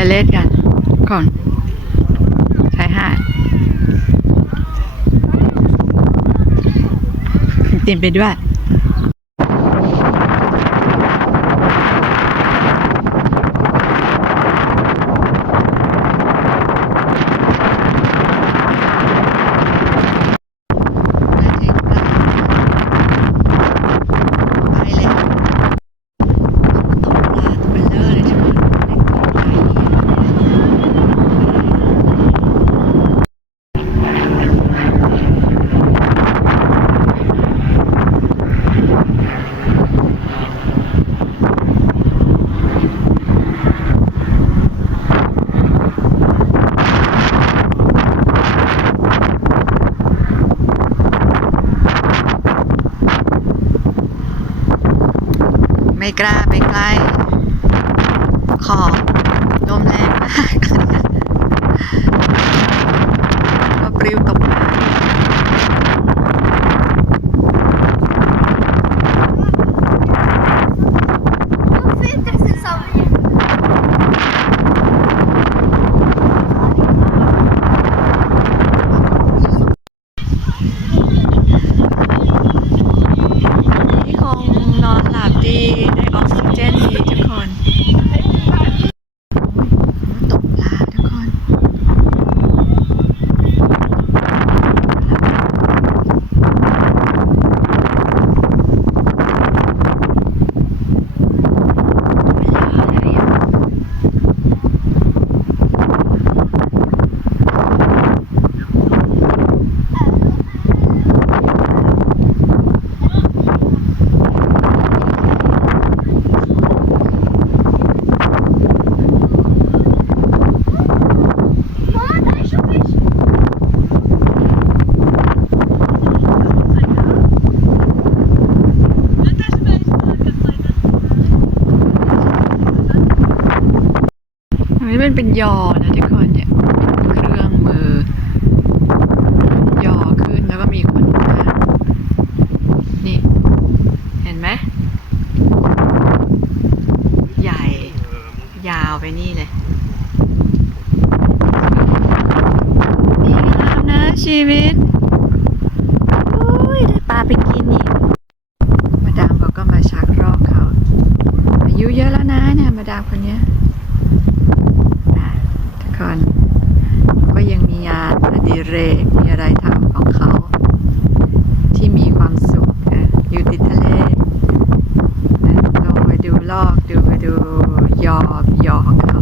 ดินเล่นกัน ก่อนชายหาดติมไปด้วย มาถึงปลาไปเลยตกปลาตัวเบลเลอร์เลยทุกคนในกองไก่ไม่ กล้าไปใกล้ ขอบลมแรงมากก็ปลิวตกมา Filter se salva. นี่คงนอนหลับดี ได้ออกซิเจนดีทุกคน ตกปลาทุกคน Mama, deixa o peixe. อั นี้มันเป็นยอนะทุกคนเนี่ยเป็นเครื่องมือ ยอขึ้นแล้วก็มีคนนั่งนี่ เห็นไหมใหญ่ ยาวไปนี่เลยดีงามนะชีวิตโอ้ยได้ปลาไปกินอีกมาดามเขาก็มาชักรอกเขา อายุเยอะแล้วนะเนี่ยมาดามคนเนี้ย นะทุกคนก็ยังมี มีเรกมีอะไรทำของเขา ที่มีความสุขนะอยู่ติดทะเลนะลงไปดูลอกดูไปดูยอยอของเขา